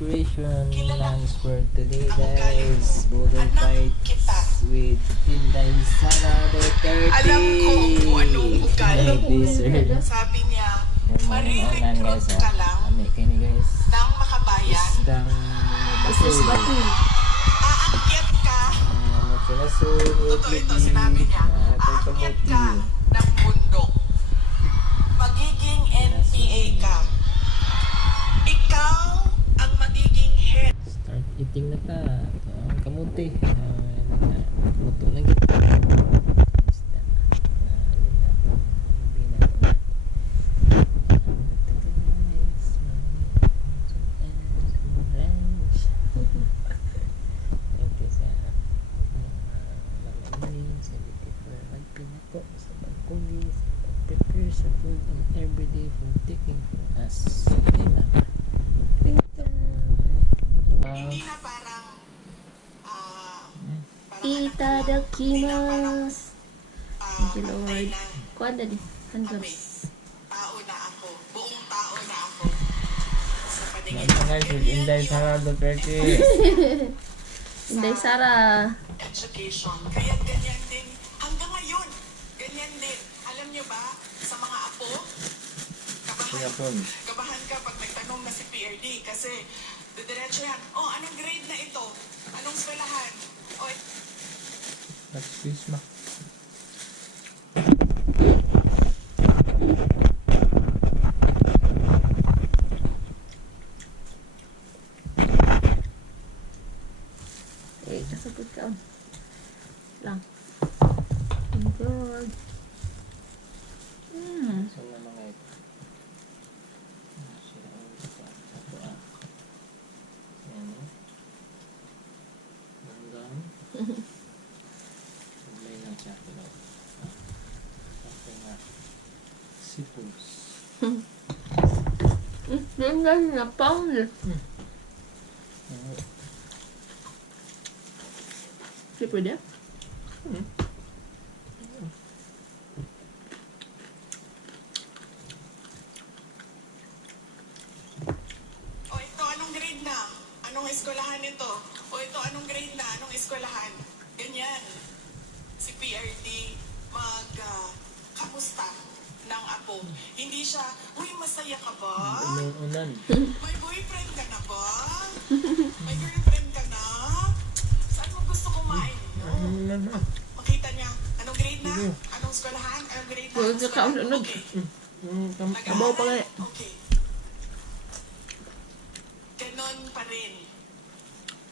decoration plans for today, guys. Boulder fights with Inday Sara Duterte. Alam ko kung anong ugali. Dessert. Sabi niya, Unan, marirecruit guys. ka lang Kami kini, guys. ng makabayan. Isdang baso. Aakyat ka. Sinaso. Totoo ito, sinabi niya. Aakyat ka ng bundok. Magiging NPA ka. Ikaw ang magiging head. Start eating na ta. Ang kamuti. Luto na kita. Isda. Thank you sa mga sa beautiful magpinako sa pagkulis, prepare sa food and everyday for taking for us. Okay na. Hindi na parang Itadakimasu. Thank you, Lord. pantay na Kuha na din. Handles. amis. Tao na ako. Buong tao na ako. Sa paningin Mga guys, with Inday Sara Duterte. Inday Sara. education. Kaya ganyan din. Hanggang ngayon, ganyan din. Alam niyo ba, sa mga apo, kabahan ka pag nagtanong na si PRD kasi didiretso yan, oh, anong grade na ito? Anong eskwelahan? O, Excuse me. Wait, nasabot ka. Lang. Oh God. So na mga ito. Ito Yan o. Hanggang. May lang siya. Kasi nga. Sipos. Yung guys, na-pound eh. Di pwede? o ito, anong grade na? Anong eskwelahan ito? O ito, anong grade na? Anong eskwelahan? Ganyan. Si PRD kamusta ng apo. Hindi siya, uy, masaya ka ba? Unan. May boyfriend ka na ba? May girlfriend ka na? Saan mo gusto kumain? No? Makita niya, anong grade na? Anong eskwelahan? Anong grade na? Huwag ka kaunod. Okay. Kabaw pa nga. Okay. Ganon pa rin.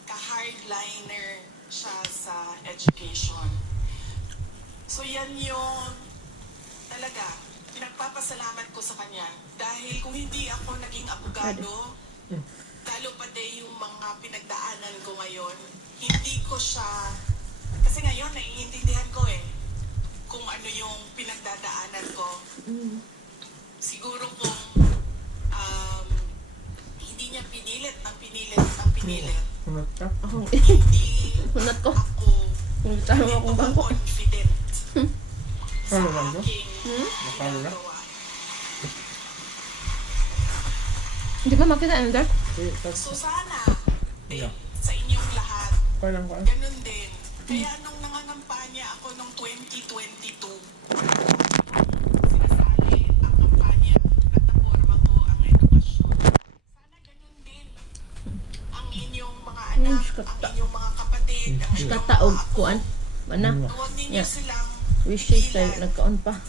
Ka-hardliner siya sa education. So yan yung talaga, pinagpapasalamat ko sa kanya. Dahil kung hindi ako naging abogado, lalo pa din yung mga pinagdaanan ko ngayon, hindi ko siya, kasi ngayon naiintindihan ko kung ano yung pinagdadaanan ko. Siguro kung hindi niya pinilit, Ako. hindi Hunat ko. ako Tama akong bangko. confident sa Ano ba ito? aking Nakalo na? ginagawa. Di ba makita ano dad? So sana, Yeah. sa inyong lahat, Parang ko. ganun din. Kaya nung nangangampanya ako nung 2022, sinasabi ang kampanya, plataforma ko ang edukasyon. Sana ganun din ang inyong mga anak, ang inyong mga kapatid, ang inyong mga Kataog apo. kuan. Mana? Huwag ninyo Yeah. silang Wishes tayo pigilan. nagkaon pa.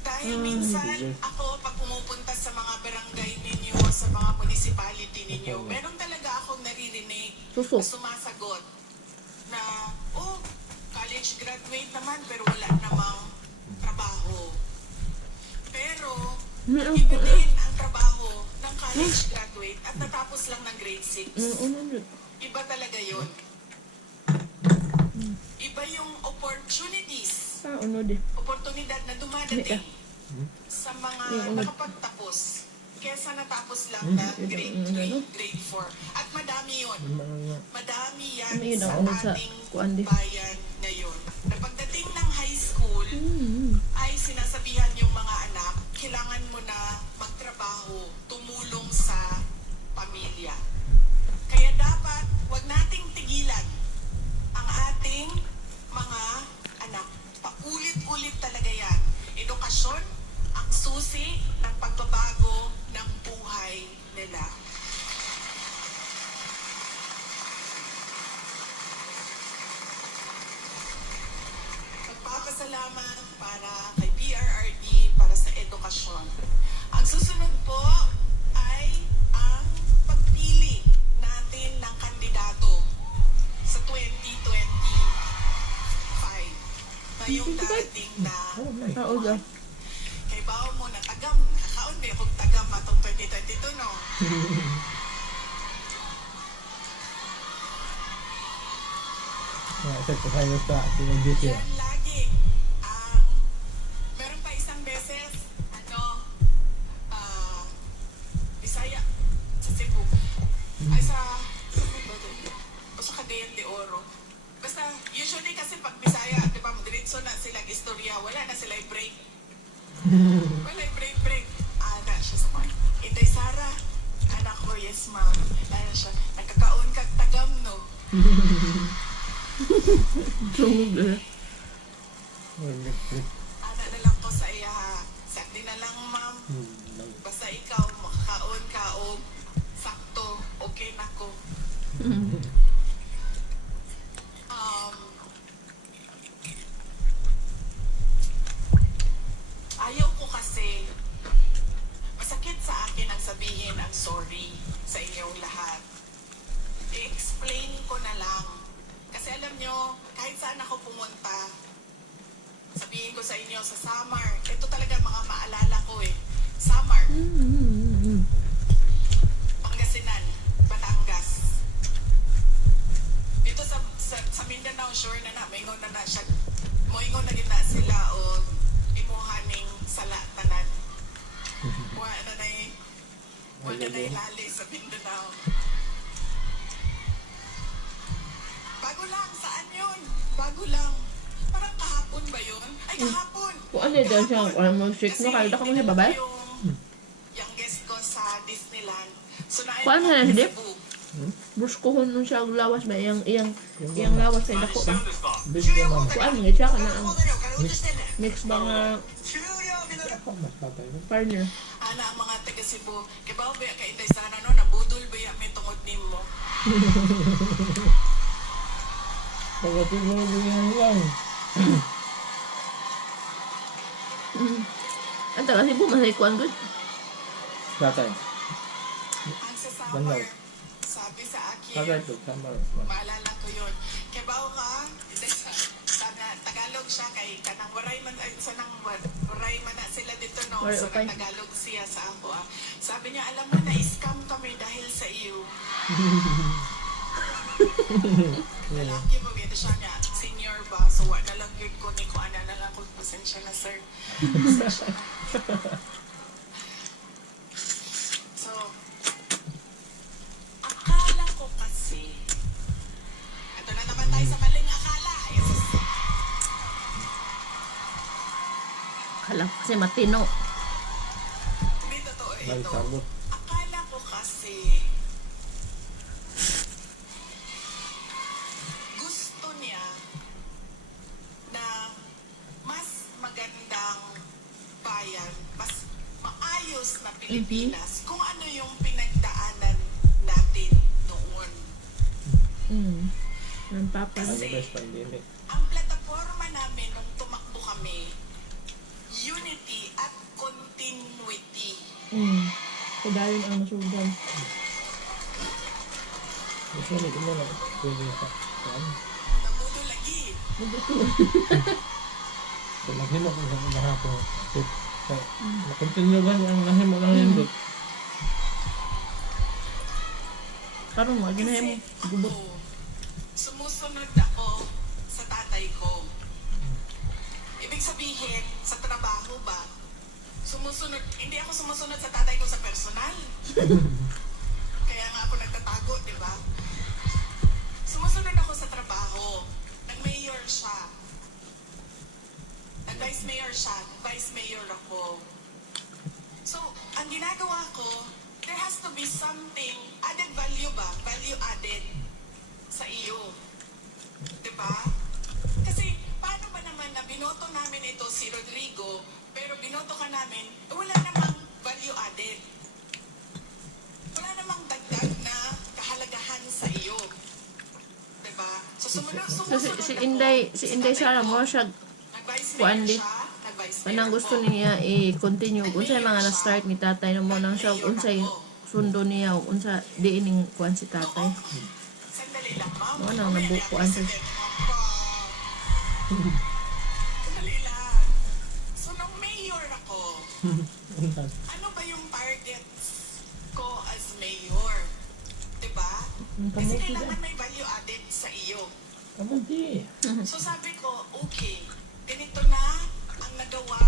Dahil minsan ako pag pumupunta sa mga barangay ninyo, sa mga municipality ninyo, meron talaga akong naririnig Suso. na sumasagot na, oh, college graduate naman pero wala namang trabaho. Pero, iba din ang trabaho ng college graduate at natapos lang ng grade 6. Iba talaga yun. Iba yung opportunities, Ano din? oportunidad na dumadating sa mga nakapagtapos kesa natapos lang na grade 3, grade 4. At madami yun. Madami yan Ano yun, sa ako sa ating kuan din. bayan ngayon. Na pagdating ng high school, ay sinasabihan yung mga anak, kailangan mo na magtrabaho, tumulong sa pamilya. susi ng pagbabago ng buhay nila. Magpapasalamat para kay PRRD para sa edukasyon. Ang susunod po ay ang pagpili natin ng kandidato sa 2025. Ngayong darating na Oh, nice. Oo, daw. kay bao mo na tagam, nakakaon ba kung tagam matong 2022, no? Isa ko kayo sa pinag-duty. Yan lagi. Ang meron pa isang beses, Bisaya, sa Cebu. Ay, sa Cebu ba doon? O sa Cagayan de Oro. Basta, usually kasi pag Bisaya, di ba, diretso na sila istorya, wala na sila break. Wala break. Ana siya sa mga, Inday Sara, anak ko, yes ma'am. Ano siya, nagkakaon kag tagam, no? Sungog eh. Ana na lang ko sa iya, ha. Sakti na lang, ma'am. Basta ikaw, makakaon ka o sakto, okay na ko. Ayaw ko kasi, masakit sa akin ang sabihin ang sorry sa inyong lahat. I-explain ko na lang. Kasi alam nyo, kahit saan ako pumunta, sabihin ko sa inyo sa Samar, ito talaga mga maalala ko eh. Samar, Pangasinan, Batangas. Dito sa Mindanao, sure na moingon na siya. Moingon na gina sila o imuhaning sala tanan. Wala na lali sa Mindanao. Bago lang, saan yun? Bago lang. Parang kahapon ba yun? Ay, kahapon! Kung ano daw siya, wala mo strict mo, kaya ka mo siya babay? Yung guest ko sa Disneyland. So, Kuhaan na na, Dip? Cebu. Bruskohon nun siya ang lawas ba? Iyang lawas sa dako ba? Big naman. Kuhaan mo siya ka na ang mix ba nga Ako, mas patay ko. partner. Ana, ang mga taga Cebu, kibaw ba ka Inday Sara no, nabudol ba yung may tungod nimo? Pagkatulog yan lang. Ang taga Cebu, masay kuhaan good. Patay. Ang sa Banlaw. summer, sabi sa Patay akin, to. Tama. maalala ko yun. Kibaw ka, Inday Sara, Tagalog siya kay kanang waray man ay sa nang waray man na sila dito no. Waray, So okay. Tagalog siya sa ako. Sabi niya, alam mo na scam kami dahil sa iyo. Lalaki mo ito siya niya, senior ba? So wala lang yun ko ni ko ana na lang kung pasensya na sir. Pasensya na. So, akala ko kasi, ito na naman tayo sa maling akala. Yes. Kala ko kasi matino. Hindi totoo May ito. sabot. Akala ko kasi, gusto niya na mas magandang bayan, mas maayos na Pilipinas kung ano yung pinagdaanan natin noon. Ng papa. Ano ba sa pandemic? Ang plataforma namin nung tumakbo kami, unity at continuity. Kadayon ang nasugan. Gusto nyo ito na. Pwede sa kuan. Nabudo lagi. So, naghimo ko sa mahapon. Continue ba ang nahimo lang yun doon? Karon mo, ginahin mo. Gubot. Ako, sumusunod ako sa tatay ko. Ibig sabihin, sa trabaho ba, sumusunod, hindi ako sumusunod sa tatay ko sa personal. Kaya nga ako nagtatago, di ba? Sumusunod ako sa trabaho. Nag-mayor siya. Nag-vice mayor siya. Vice mayor ako. So, ang ginagawa ko, there has to be something, added value ba? Value added sa iyo. Diba? Kasi, paano ba naman na binoto namin ito si Rodrigo, pero binoto ka namin, wala value added. Wala namang dagdag na kahalagahan sa iyo. Diba? So, sumusunod Si ako. Inday Sara mo siya Nag-vice kuan mayor di. siya. Nag-vice mayor Anang gusto ako. niya i-continue unsay mga na-start ni tatay na mo nang siya unsay sundo niya ug unsa di ining kuan si tatay. Sandali lang, ma'am. Mo nang nabukuan sa Sandali lang. So, nung mayor ako, ano ba yung targets ko as mayor? Diba? Kasi Kamuti kailangan may value added sa iyo. Kamuti. So sabi ko, okay, ganito na ang nagawa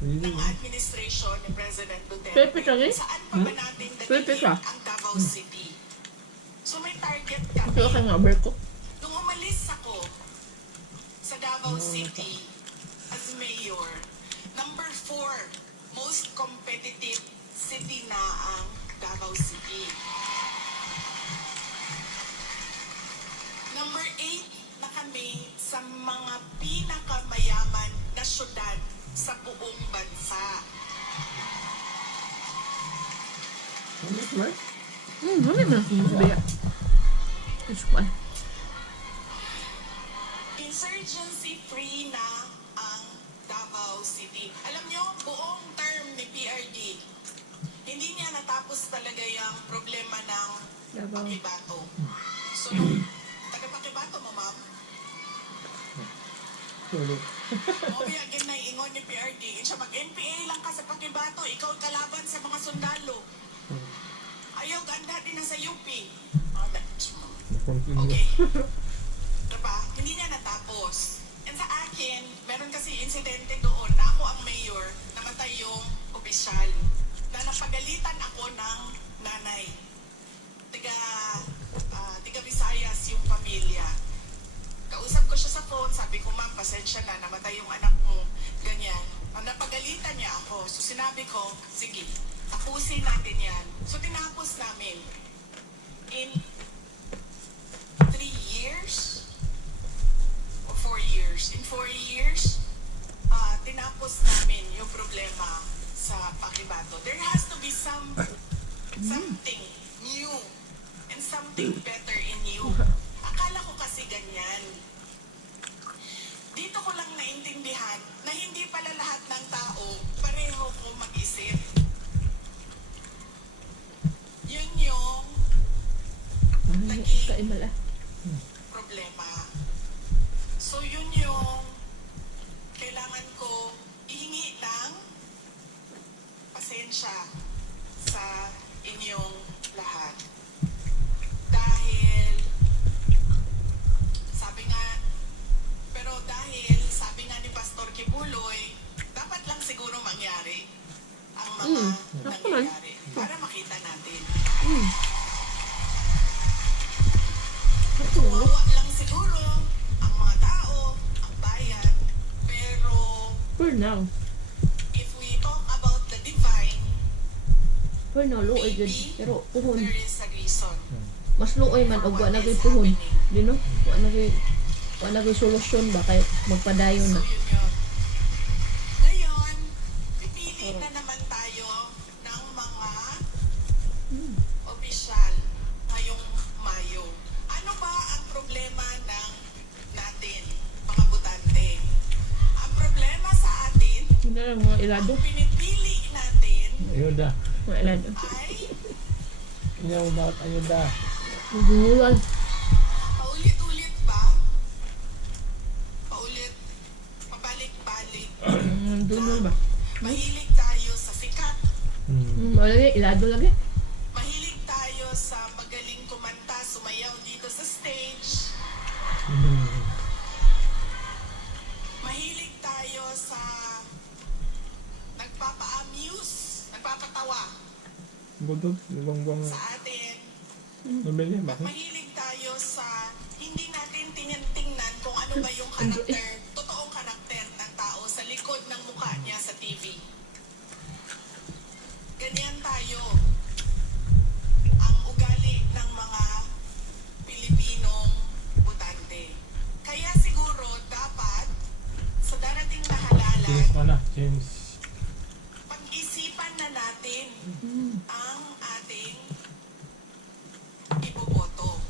ng administration ni President Pepe ka, Duterte. eh? Saan pa ba natin Pepe dagdagin ka? ang Davao City? So may target Ito kami. kay nga berko. Nung umalis ako sa Davao City as mayor, number 4, most competitive city na ang Davao City. Number 8 na kami sa mga pinakamayaman na syudad sa buong bansa. Ano man biya. This one. Insurgency-free na ang Davao City. Alam nyo, buong term ni PRD, hindi niya natapos talaga yung problema ng Davao. Pakibato. So, nung taga-Pakibato mo, ma'am, Sulit. Obi, again na ingon ni PRD. Siya mag-NPA lang ka sa Pakibato, ikaw kalaban sa mga sundalo. Ayaw, ganda din na sa UP. Okay. Diba? Hindi niya natapos. And sa akin, meron kasi insidente doon na ako ang mayor, namatay yung opisyal. Na napagalitan ako ng nanay. Tiga Visayas yung pamilya. Kausap ko siya sa phone, sabi ko, ma'am, pasensya na, namatay yung anak mo, ganyan. Napagalitan niya ako. So sinabi ko, sige, tapusin natin yan. So tinapos namin. In 3 years or 4 years. In 4 years, tinapos namin yung problema sa Pakibato. There has to be something new and something better in you. Akala ko kasi ganyan. Dito ko lang naintindihan na hindi pala lahat ng tao pareho ko mag-isip. Yun yung naging Kaimala. problema. So yun yung kailangan ko ihingi ng pasensya sa inyong lahat. Dahil sabi nga ni Pastor Kibuloy, dapat lang siguro mangyari ang mga nangyayari para makita natin. Kawawa lang siguro ang mga tao, ang bayan, pero For now. if we talk about the divine, For now, luoy jud. maybe Pero puhon. there is a reason. Mas luoy man og wa na koy puhon. Di no? Wa na koy solusyon ba kay magpadayon So na. yun yun. Ngayon, pipili na naman tayo ng mga opisyal ngayong Mayo. Ano ba ang problema natin, mga butante? Ang problema sa atin, Hindi lang mga ilado. ang pinipili natin Ayuda. Mga ilado. ay Ayuda. Gumulan. paulit-ulit ba? Pabalik-balik. Dunol ba? Mahilig tayo sa sikat. Wala ilado lagi. Mahilig tayo sa magaling kumanta, sumayaw dito sa stage. Mahilig tayo sa nagpapa-amuse, nagpapatawa Budot. Buwang-buwang. sa atin. Mabili ba? Mahilig tayo sa hindi natin tingnan kung ano ba yung karakter, totoong karakter ng tao sa likod ng mukha niya sa TV. Ganyan tayo. Ang ugali ng mga Pilipinong butante. Kaya siguro dapat sa darating na halalan, Change mo na. Change. pag-isipan na natin natin ang ating iboboto.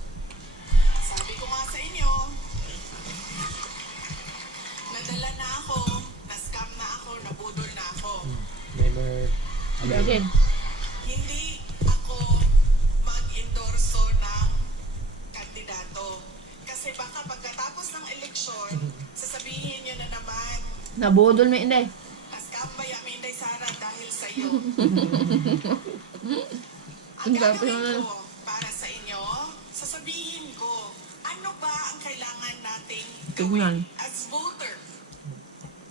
Sabi ko nga sa inyo, nadala na ako, na-scam na ako, nabudol na ako. Never. Again. Hindi ako mag-endorso ng kandidato. Kasi baka pagkatapos ng eleksyon, sasabihin nyo na naman, Nabudol mo inday. "Naskam ba yung Inday Sara dahil sa iyo?" Ang Ang gabi gagawin naman. ko para sa inyo, sasabihin ko, ano ba ang kailangan nating Tignan. gawin as voter?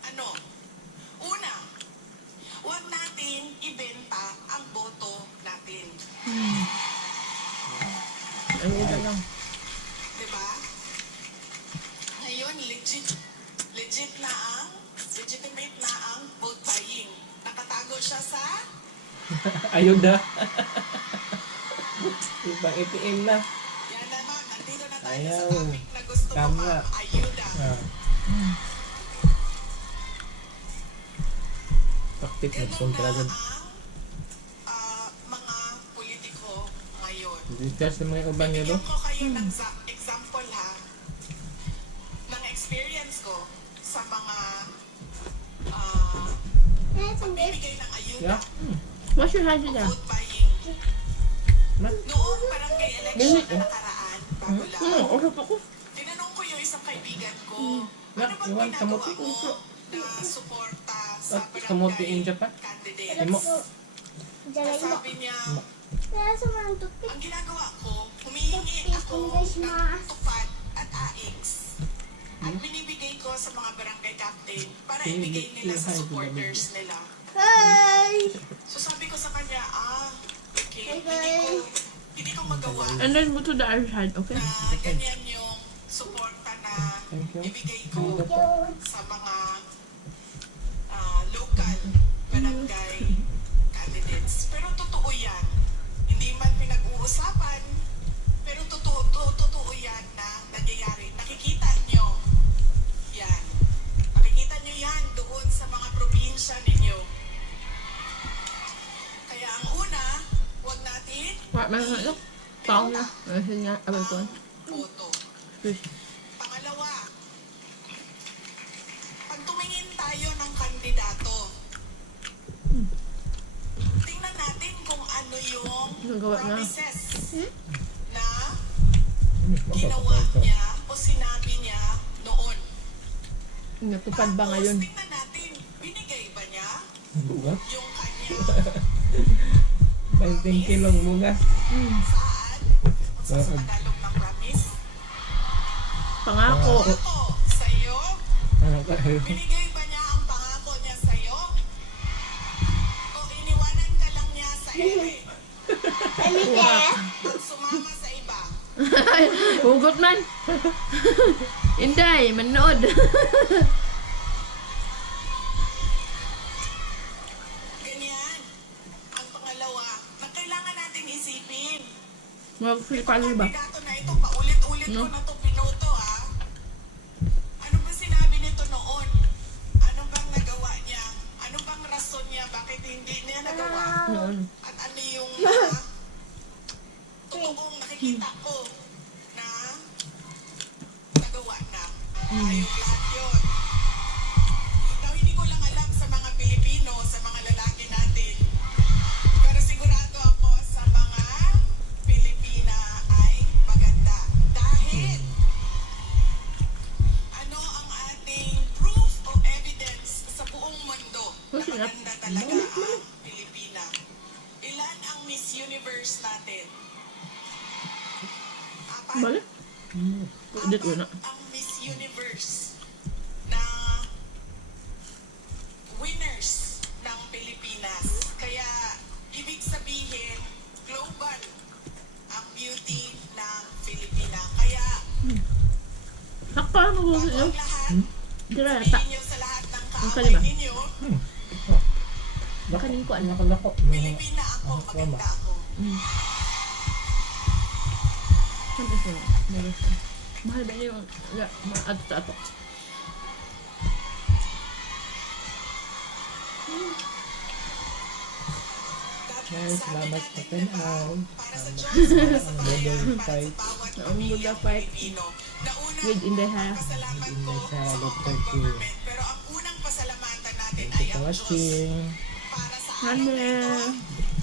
Ano? Una, huwag natin ibenta ang boto natin. Ayun lang. Diba? Ngayon, legitimate na ang vote buying. Nakatago siya sa Ayuda. Ibang ATM na. yan naman, nandito na tayo Ayaw. sa topic na gusto ko, Tama. ma'am. Ayuda. Taktik na Ganun kontra na dyan. ang mga politiko ngayon. Discuss ng mga uban nyo do. Bigyan ko kayo ng example ha, ng experience ko sa mga pagbibigay ng ayuda, Yeah. What's your height dyan? vote buying. Man. Noong barangay election na nakaraan, bago lang, Usap ako. tinanong ko yung isang kaibigan ko, ano bang Iwan, ginagawa kamuti ko mo ito. na suporta sa Kamuti in barangay Japan. candidates? Imo. Sabi niya, ang ginagawa ko, humihingi ako ng tupad at AIX at binibigay ko sa mga barangay captain para ibigay nila sa supporters nila. So sabi ko sa kanya, okay, hindi ko magawa And then go to the other side, okay? na ganyan yung suporta na Thank you. ibigay ko sa mga local barangay candidates. Pero totoo yan. Hindi man pinag-uusapan, pero totoo yan na nangyayari. Nakikita nyo yan. Nakikita nyo yan doon sa mga probinsya ninyo. Kaya ang una, huwag natin What, man, look. Taong na. Ayun nga, abay ko. boto. Fish. Pangalawa, pag tumingin tayo ng kandidato, tingnan natin kung ano yung Nagawa na. promises na ginawa niya o sinabi niya noon. Natupad ba ngayon? Tapos tingnan natin, binigay ba niya Bunga. yung kanya 20 kilong bunga. saan? Kung sa Tagalog ng promise. Pangako. Ako, sa'yo, Ano kayo? binigay ba niya ang pangako niya sa'yo? O iniwanan ka lang niya sa ere at sumama sa iba? Hugot man. Inday, manood. Ganyan. Ang pangalawa, na kailangan natin isipin. Mag-Filipino ba? Kandidato na ito, paulit-ulit ko No. na ito pinoto ha. Ano ba sinabi nito noon? Ano bang nagawa niya? Ano bang rason niya? Bakit hindi niya nagawa? Noon. At ano yung mga totoong nakikita ko na nagawa na. Ayong lahat yun. Now, hindi ko lang alam sa mga Pilipino, sa mga lalaki natin. Pero sigurado ako sa mga Pilipina ay maganda. Dahil ano ang ating proof o evidence sa buong mundo na maganda talaga ang Pilipina. Ilan ang Miss Universe natin? Apat. Balik? Edit ko na. Ang Miss Universe na winners ng Pilipinas. Kaya, ibig sabihin, global ang beauty ng Pilipina. Kaya, Hakpa, bago mag-usap ang lahat, Dira, sabihin nyo sa lahat ng Ang kaaway kalima. ninyo, Kanin ko, ano? Nakalako. Pilipina ako, maganda ako. Saan ito? Meron siya. Mahal ba niya yung ato-ato? Guys, salamat sa tanaw. para sa Salamat Diyos, sa ang model fight. bawat Ang Buddha fight Pilipino. Nauna with in the half. pasalamat Hindi ko sa sa Dr. Q. government. Pero ang unang pasalamatan natin Thank you ay for ang Diyos watching. para sa araw na Hane. ito.